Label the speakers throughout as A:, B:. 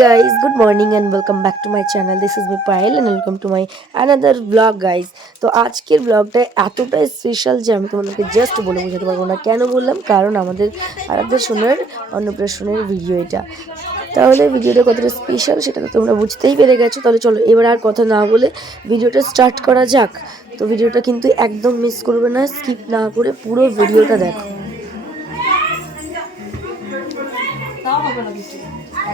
A: Guys, good morning and welcome back to my channel. This is me Payal and welcome to my another vlog guys. তো আজকের ব্লগটা এতটাই special যে আমি তোমাদেরকে জাস্ট বলে বোঝাতে পারব না। কেন বললাম? কারণ আমাদের আরাধ্যা সোনার অন্নপ্রাশনের ভিডিও এটা। তাহলে ভিডিওটা কতটা স্পেশাল সেটা তো তোমরা বুঝতেই পেরে গেছো। তাহলে চলো এবার আর কথা না বলে ভিডিওটা স্টার্ট করা যাক। তো ভিডিওটা কিন্তু একদম মিস করবে না। স্কিপ না করে পুরো ভিডিওটা দেখো।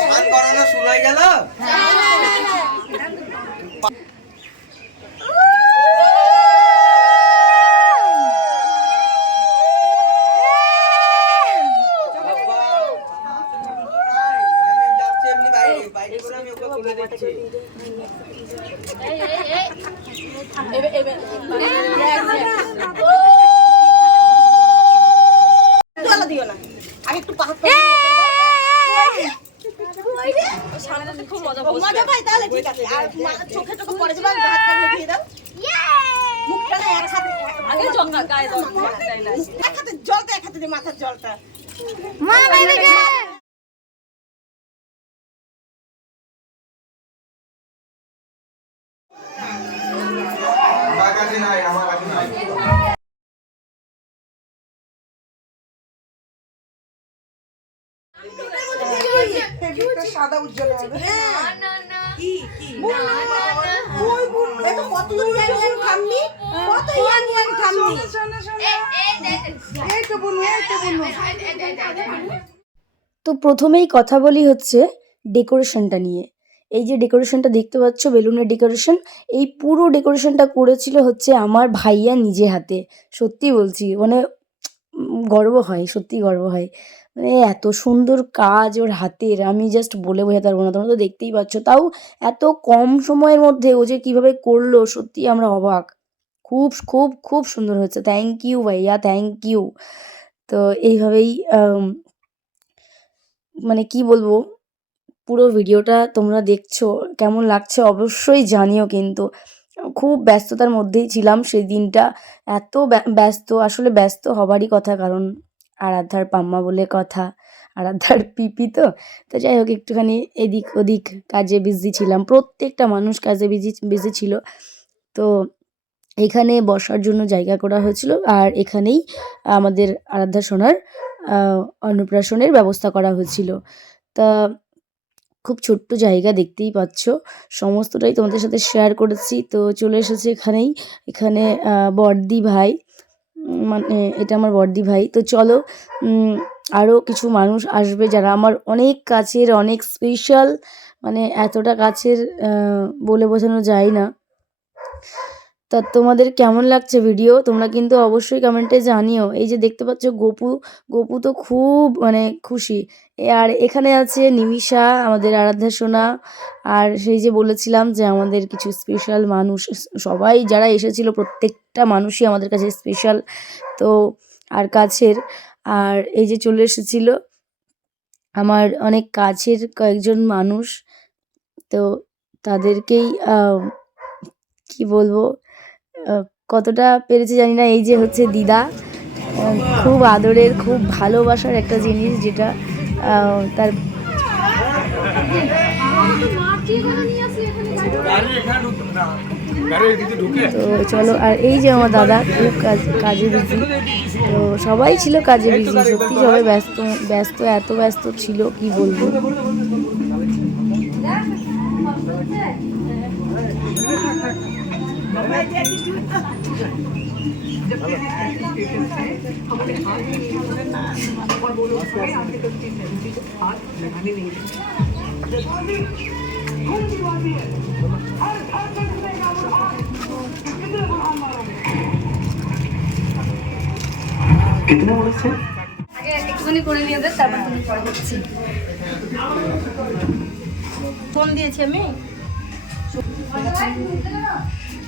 B: স্নান করানো শুরু হয়ে গেল যাচ্ছে এমনি বাইরে বাইরে করে আমি
C: একটু পাহাড় মজা পাই তাহলে ঠিক আছে আর মা- চোখে চোখে পড়ে যাবে দিয়ে দাও মুখটা না এক হাতে আগে জঙ্গা গায়ে। দাও এক হাতে জলটা এক হাতে মাথার জলটা
B: আমার কাছে নাই আমার কাছে নাই সাদা উজ্জ্বল হবে
C: এটা কত ইয়াং ইয়াং ঠাম্মি কত ইয়াং ইয়াং ঠাম্মি
A: তো প্রথমেই কথা বলি হচ্ছে ডেকোরেশনটা নিয়ে এই যে ডেকোরেশনটা দেখতে পাচ্ছ, বেলুনের ডেকোরেশন, এই পুরো ডেকোরেশনটা করেছিল হচ্ছে আমার ভাইয়া নিজে হাতে। সত্যি বলছি মানে গর্ব হয়, সত্যি গর্ব হয়। মানে এত সুন্দর কাজ ওর হাতের, আমি জাস্ট বলে বোঝাতে পারব না, তোমরা তো দেখতেই পাচ্ছ। তাও এত কম সময়ের মধ্যে ও যে কীভাবে করল, সত্যি আমরা অবাক। খুব খুব খুব সুন্দর হয়েছে। থ্যাংক ইউ ভাইয়া থ্যাংক ইউ তো এইভাবেই মানে কি বলব পুরো ভিডিওটা তোমরা দেখছ, কেমন লাগছে অবশ্যই জানিও কিন্তু। খুব ব্যস্ততার মধ্যেই ছিলাম সেই দিনটা এত ব্য- ব্যস্ত, আসলে ব্যস্ত হবারই কথা কারণ আরাধ্যার পাম্মা বলে কথা, আরাধ্যার পিপি তো তো যাই হোক একটুখানি এদিক ওদিক কাজে বিজি ছিলাম, প্রত্যেকটা মানুষ কাজে বিজি বিজি ছিল। তো এখানে বসার জন্য জায়গা করা হয়েছিল আর এখানেই আমাদের আরাধ্যা সোনার অন্নপ্রাশনের ব্যবস্থা করা হয়েছিল। তা খুব ছোট্ট জায়গা দেখতেই পাচ্ছ। সমস্তটাই তোমাদের সাথে শেয়ার করেছি। তো চলে এসেছে এখানেই। এখানে বড়দি ভাই। মানে এটা আমার বড়দি ভাই। তো চলো আরও কিছু মানুষ আসবে যারা আমার অনেক কাছের, অনেক স্পেশাল মানে এতটা কাছের বলে বোঝানো যায় না। তা তোমাদের কেমন লাগছে ভিডিও তোমরা কিন্তু অবশ্যই কমেন্টে জানিও। এই যে দেখতে পাচ্ছ গোপু গোপু তো খুব মানে খুশি। আর এখানে আছে নিমিষা, আমাদের আরাধ্যা সোনা। আর সেই যে বলেছিলাম যে আমাদের কিছু স্পেশাল মানুষ, সবাই যারা এসেছিল, প্রত্যেকটা মানুষই আমাদের কাছে স্পেশাল তো আর কাছের, আর এই যে চলে এসেছিল আমার অনেক কাছের কয়েকজন মানুষ। তো তাদেরকেই কি বলব কতটা পেরেছে জানি না। এই যে হচ্ছে দিদা খুব আদরের, খুব ভালোবাসার একটা জিনিস যেটা তার তো চলো, আর এই যে আমার দাদা খুব কাজে বিজি তো সবাই ছিল কাজে বিজি সত্যি সবাই ব্যস্ত ব্যস্ত, এত ব্যস্ত ছিল, কি বলব?
D: हर घर में मिलेगा बुरहान कितने बुरहान मारोगे আগে
A: একটুখানি করে নিয়ে দেবে তারপর তুমি পরে হচ্ছে
C: ফোন দিয়েছি আমি।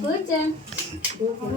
C: 不会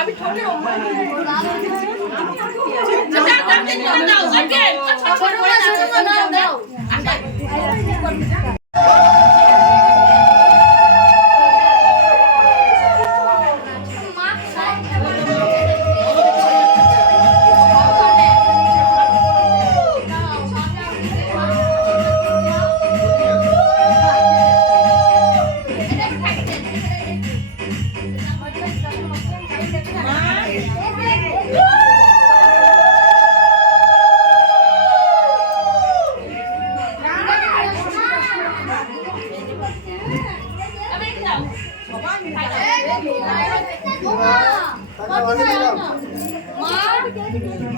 C: আমি Mãe!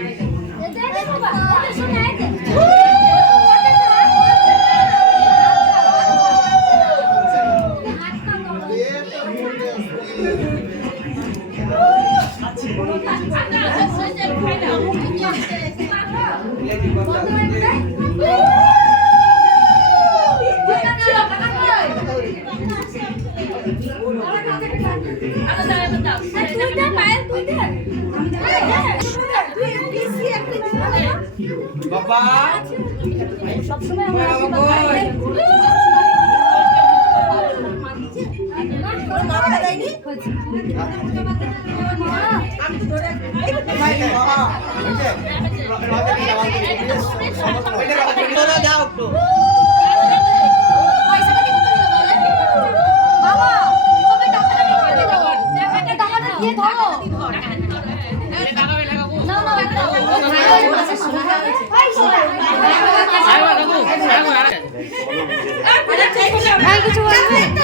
C: Nerede baba? Nerede? Şu nerede? দাও
B: একটু কিছু বলবেন